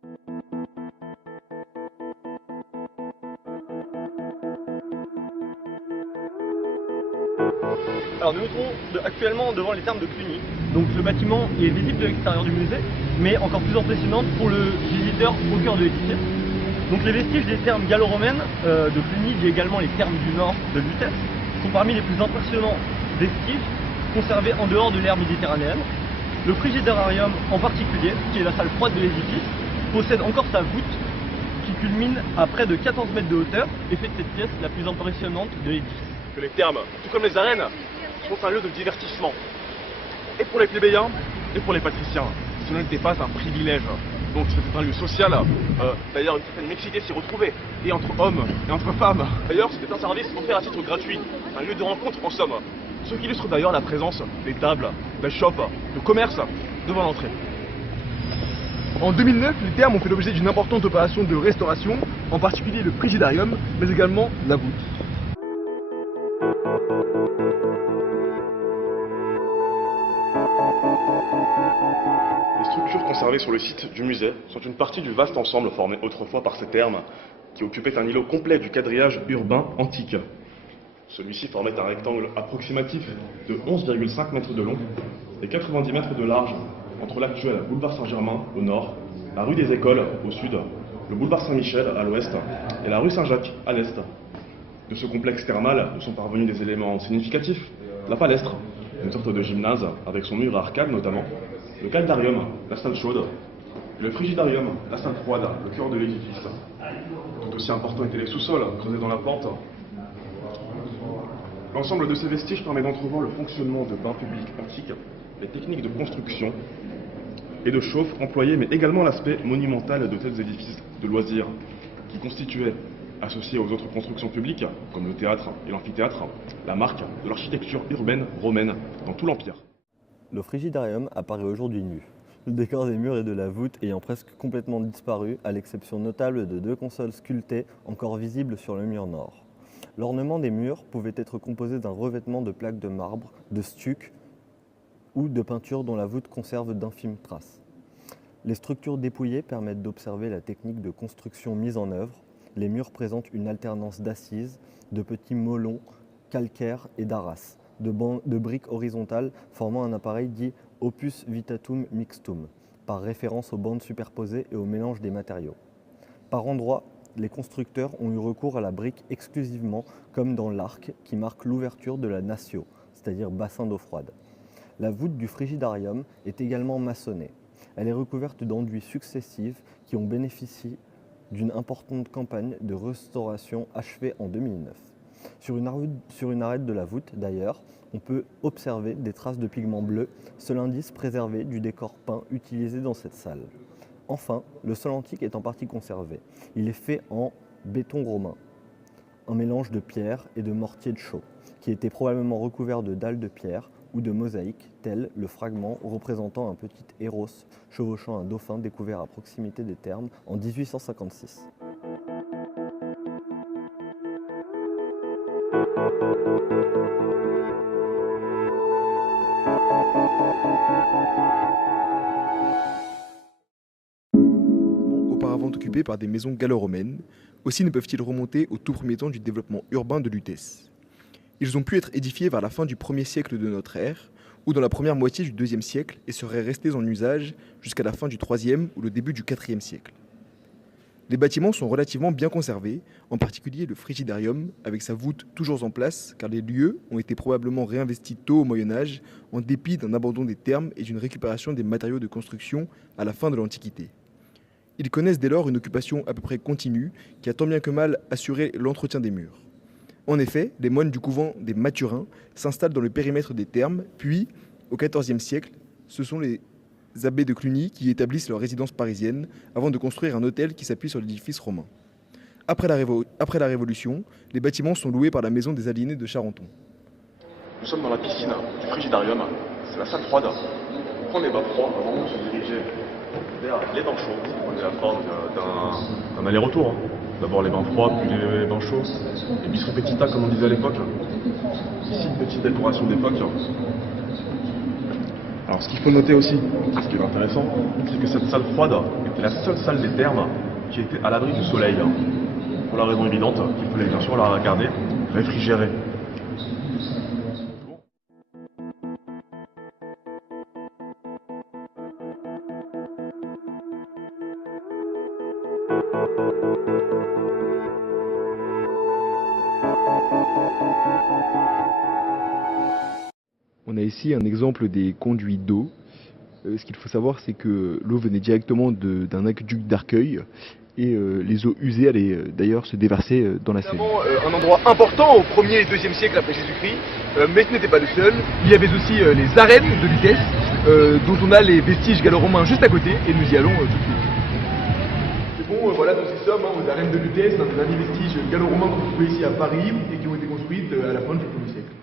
Alors nous nous trouvons actuellement devant les thermes de Cluny. Donc le bâtiment est visible de l'extérieur du musée, mais encore plus impressionnante pour le visiteur au cœur de l'édifice. Donc les vestiges des thermes gallo-romaines de Cluny, dit également les thermes du nord de Lutèce, sont parmi les plus impressionnants vestiges conservés en dehors de l'ère méditerranéenne. Le frigidarium en particulier, qui est la salle froide de l'édifice, possède encore sa voûte qui culmine à près de 14 mètres de hauteur et fait de cette pièce la plus impressionnante de l'édifice. Que les thermes, tout comme les arènes, sont un lieu de divertissement. Et pour les plébéiens, et pour les patriciens. Ce n'était pas un privilège. Donc c'était un lieu social. D'ailleurs, une certaine mixité s'y retrouvait. Et entre hommes et entre femmes. D'ailleurs, c'était un service offert à titre gratuit. Un lieu de rencontre en somme. Ce qui illustre d'ailleurs la présence des tables, des shops, de commerces devant l'entrée. En 2009, les thermes ont fait l'objet d'une importante opération de restauration, en particulier le frigidarium, mais également la voûte. Les structures conservées sur le site du musée sont une partie du vaste ensemble formé autrefois par ces thermes qui occupaient un îlot complet du quadrillage urbain antique. Celui-ci formait un rectangle approximatif de 11,5 mètres de long et 90 mètres de large entre l'actuel boulevard Saint-Germain au nord, la rue des Écoles au sud, le boulevard Saint-Michel à l'ouest et la rue Saint-Jacques à l'est. De ce complexe thermal nous sont parvenus des éléments significatifs. La palestre, une sorte de gymnase avec son mur à arcade notamment, le caldarium, la salle chaude, le frigidarium, la salle froide, le cœur de l'édifice. Tout aussi important étaient les sous-sols creusés dans la pente. L'ensemble de ces vestiges permet d'entrevoir le fonctionnement de bains publics antiques, les techniques de construction et de chauffe employées, mais également l'aspect monumental de tels édifices de loisirs qui constituaient, associés aux autres constructions publiques, comme le théâtre et l'amphithéâtre, la marque de l'architecture urbaine romaine dans tout l'Empire. Le frigidarium apparaît aujourd'hui nu, le décor des murs et de la voûte ayant presque complètement disparu, à l'exception notable de 2 consoles sculptées encore visibles sur le mur nord. L'ornement des murs pouvait être composé d'un revêtement de plaques de marbre, de stuc ou de peinture dont la voûte conserve d'infimes traces. Les structures dépouillées permettent d'observer la technique de construction mise en œuvre. Les murs présentent une alternance d'assises, de petits moellons calcaires et d'arras, de briques horizontales formant un appareil dit opus vitatum mixtum, par référence aux bandes superposées et au mélange des matériaux. Par endroits, les constructeurs ont eu recours à la brique exclusivement, comme dans l'arc qui marque l'ouverture de la natio, c'est-à-dire bassin d'eau froide. La voûte du frigidarium est également maçonnée. Elle est recouverte d'enduits successifs qui ont bénéficié d'une importante campagne de restauration achevée en 2009. Sur une arête de la voûte, d'ailleurs, on peut observer des traces de pigments bleus, seul indice préservé du décor peint utilisé dans cette salle. Enfin, le sol antique est en partie conservé. Il est fait en béton romain, un mélange de pierre et de mortier de chaux, qui était probablement recouvert de dalles de pierre ou de mosaïques, tel le fragment représentant un petit héros chevauchant un dauphin découvert à proximité des thermes en 1856. Auparavant occupés par des maisons gallo-romaines, aussi ne peuvent-ils remonter au tout premier temps du développement urbain de Lutèce. Ils ont pu être édifiés vers la fin du 1er siècle de notre ère, ou dans la première moitié du 2e siècle, et seraient restés en usage jusqu'à la fin du 3e ou le début du 4e siècle. Les bâtiments sont relativement bien conservés, en particulier le frigidarium, avec sa voûte toujours en place, car les lieux ont été probablement réinvestis tôt au Moyen-Âge, en dépit d'un abandon des thermes et d'une récupération des matériaux de construction à la fin de l'Antiquité. Ils connaissent dès lors une occupation à peu près continue, qui a tant bien que mal assuré l'entretien des murs. En effet, les moines du couvent des Mathurins s'installent dans le périmètre des thermes, puis, au XIVe siècle, ce sont les abbés de Cluny qui établissent leur résidence parisienne avant de construire un hôtel qui s'appuie sur l'édifice romain. Après la Révolution, les bâtiments sont loués par la maison des aliénés de Charenton. Nous sommes dans la piscine du frigidarium, c'est la salle froide. On prend des bains froids avant de se diriger vers les bains chauds. On est à la forme d'un aller-retour. D'abord les bains froids, puis les bains chauds. Et bis repetita, comme on disait à l'époque. Ici, une petite décoration d'époque. Alors ce qu'il faut noter aussi, ce qui est intéressant, c'est que cette salle froide était la seule salle des thermes qui était à l'abri du soleil. Pour la raison évidente qu'il fallait bien sûr la garder réfrigérée. On a ici un exemple des conduits d'eau. Ce qu'il faut savoir, c'est que l'eau venait directement d'un aqueduc d'Arcueil et les eaux usées allaient d'ailleurs se déverser dans la Seine. Évidemment, un endroit important au 1er et 2e siècle après Jésus-Christ, mais ce n'était pas le seul. Il y avait aussi les arènes de Lutèce, dont on a les vestiges gallo-romains juste à côté, et nous y allons tout de suite. C'est bon, voilà, nous y sommes aux arènes de Lutèce, un des derniers vestiges gallo-romains qu'on trouve ici à Paris et qui ont été construites à la fin du 1er siècle.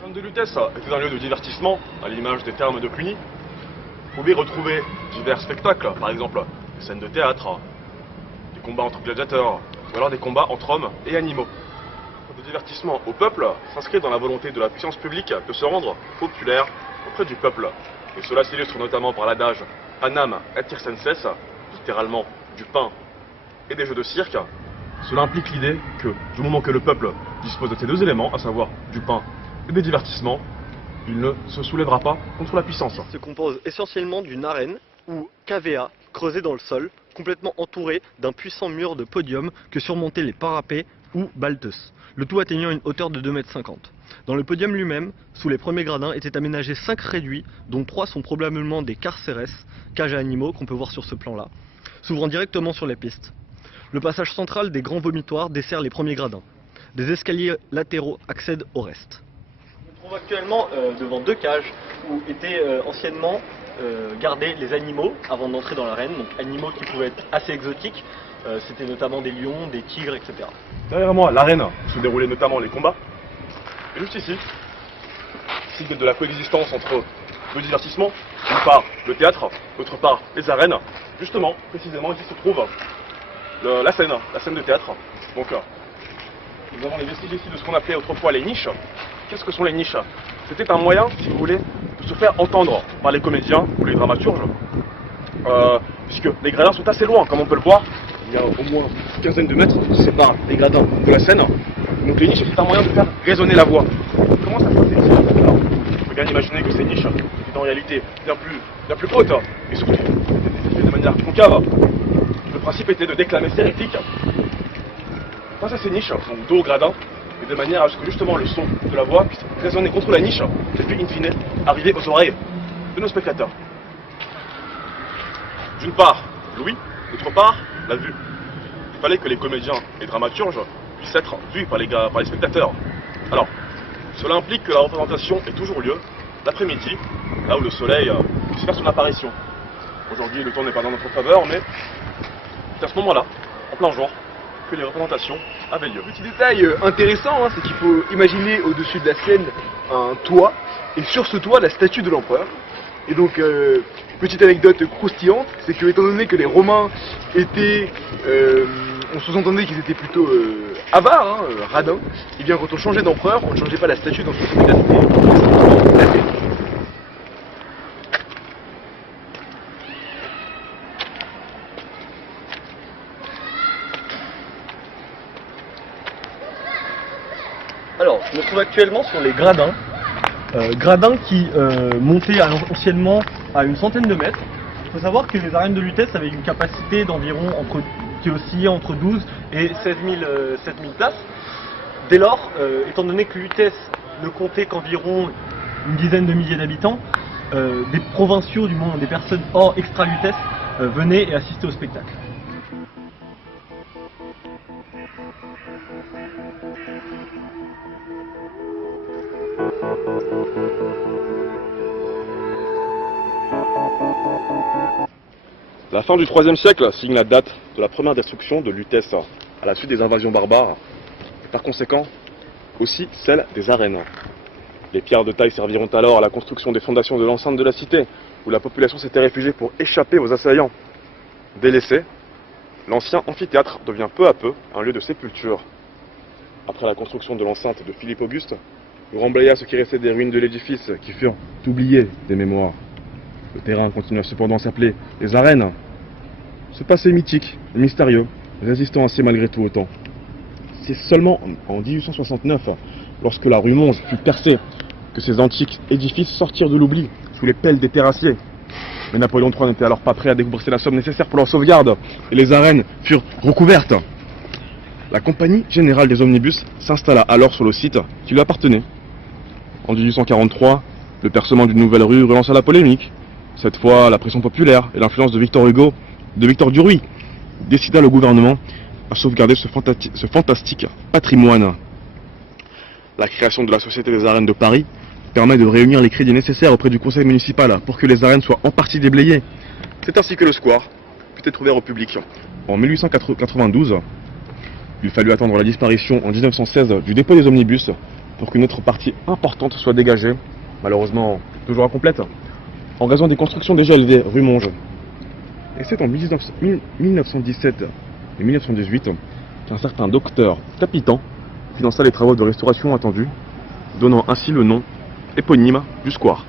La de Lutèce était un lieu de divertissement, à l'image des thermes de Cluny. Vous pouvez retrouver divers spectacles, par exemple des scènes de théâtre, des combats entre gladiateurs, ou alors des combats entre hommes et animaux. Le divertissement au peuple s'inscrit dans la volonté de la puissance publique de se rendre populaire auprès du peuple. Et cela s'illustre notamment par l'adage « Anam et circenses », littéralement du pain et des jeux de cirque. Cela implique l'idée que, du moment que le peuple dispose de ces deux éléments, à savoir du pain et des divertissements, il ne se soulèvera pas contre la puissance. Se compose essentiellement d'une arène ou cavea creusée dans le sol, complètement entourée d'un puissant mur de podium que surmontaient les parapets ou baltes, le tout atteignant une hauteur de 2,50 m. Dans le podium lui-même, sous les premiers gradins, étaient aménagés 5 réduits, dont 3 sont probablement des carcérès, cages à animaux qu'on peut voir sur ce plan-là, s'ouvrant directement sur les pistes. Le passage central des grands vomitoires dessert les premiers gradins. Des escaliers latéraux accèdent au reste. On se trouve actuellement devant 2 cages où étaient anciennement gardés les animaux avant d'entrer dans l'arène, donc animaux qui pouvaient être assez exotiques. C'était notamment des lions, des tigres, etc. Derrière moi, l'arène où se déroulaient notamment les combats. Et juste ici, signe de la coexistence entre le divertissement, d'une part le théâtre, d'autre part les arènes. Justement, précisément, ici se trouve la scène de théâtre. Donc, nous avons les vestiges ici de ce qu'on appelait autrefois les niches. Qu'est-ce que sont les niches? C'était un moyen, si vous voulez, de se faire entendre par les comédiens ou les dramaturges, puisque les gradins sont assez loin, comme on peut le voir. Il y a au moins une quinzaine de mètres qui séparent les gradins de la scène. Donc les niches, c'est un moyen de faire résonner la voix. Comment ça se passe ces niches? On peut bien imaginer que ces niches étaient en réalité bien plus hautes, et surtout étaient de manière concave. Le principe était de déclamer ces répliques face à ces niches, donc dos au gradin, et de manière à ce que justement le son de la voix puisse résonner contre la niche, et puis in fine arriver aux oreilles de nos spectateurs. D'une part, l'ouïe, d'autre part, la vue. Il fallait que les comédiens et dramaturges puissent être vus par les spectateurs. Alors, cela implique que la représentation ait toujours lieu l'après-midi, là où le soleil puisse faire son apparition. Aujourd'hui, le temps n'est pas dans notre faveur, mais c'est à ce moment-là, en plein jour, que les représentations avaient lieu. Petit détail intéressant, c'est qu'il faut imaginer au-dessus de la scène un toit, et sur ce toit la statue de l'empereur. Et donc, petite anecdote croustillante, c'est que étant donné que les Romains étaient, on sous-entendait qu'ils étaient plutôt avares, radins, et bien quand on changeait d'empereur, on ne changeait pas la statue dans son état, c'était la tête. Alors, je me trouve actuellement sur les gradins. Gradins qui montaient anciennement à une centaine de mètres. Il faut savoir que les arènes de Lutèce avaient une capacité d'environ qui oscillait entre 12 et 16 000 places. Dès lors, étant donné que Lutèce ne comptait qu'environ une dizaine de milliers d'habitants, des provinciaux, du moins des personnes hors extra-Lutèce, venaient et assistaient au spectacle. La fin du IIIe siècle signe la date de la première destruction de Lutèce à la suite des invasions barbares, et par conséquent aussi celle des arènes. Les pierres de taille serviront alors à la construction des fondations de l'enceinte de la cité, où la population s'était réfugiée pour échapper aux assaillants. Délaissé, l'ancien amphithéâtre devient peu à peu un lieu de sépulture. Après la construction de l'enceinte de Philippe Auguste, nous remblaya ce qui restait des ruines de l'édifice, qui furent oubliées des mémoires. Le terrain continua cependant à s'appeler les arènes. Ce passé mythique et mystérieux, résistant assez malgré tout au temps. C'est seulement en 1869, lorsque la rue Monge fut percée, que ces antiques édifices sortirent de l'oubli sous les pelles des terrassiers. Mais Napoléon III n'était alors pas prêt à débourser la somme nécessaire pour leur sauvegarde, et les arènes furent recouvertes. La compagnie générale des omnibus s'installa alors sur le site qui lui appartenait. En 1843, le percement d'une nouvelle rue relança la polémique. Cette fois, la pression populaire et l'influence de Victor Hugo, de Victor Duruy, décida le gouvernement à sauvegarder ce fantastique patrimoine. La création de la Société des arènes de Paris permet de réunir les crédits nécessaires auprès du conseil municipal pour que les arènes soient en partie déblayées. C'est ainsi que le square put être ouvert au public. En 1892, il fallut attendre la disparition en 1916 du dépôt des omnibus pour qu'une autre partie importante soit dégagée, malheureusement toujours incomplète, en raison des constructions déjà élevées rue Monge. Et c'est en 1917 et 1918 qu'un certain docteur Capitan finança les travaux de restauration attendus, donnant ainsi le nom éponyme du square.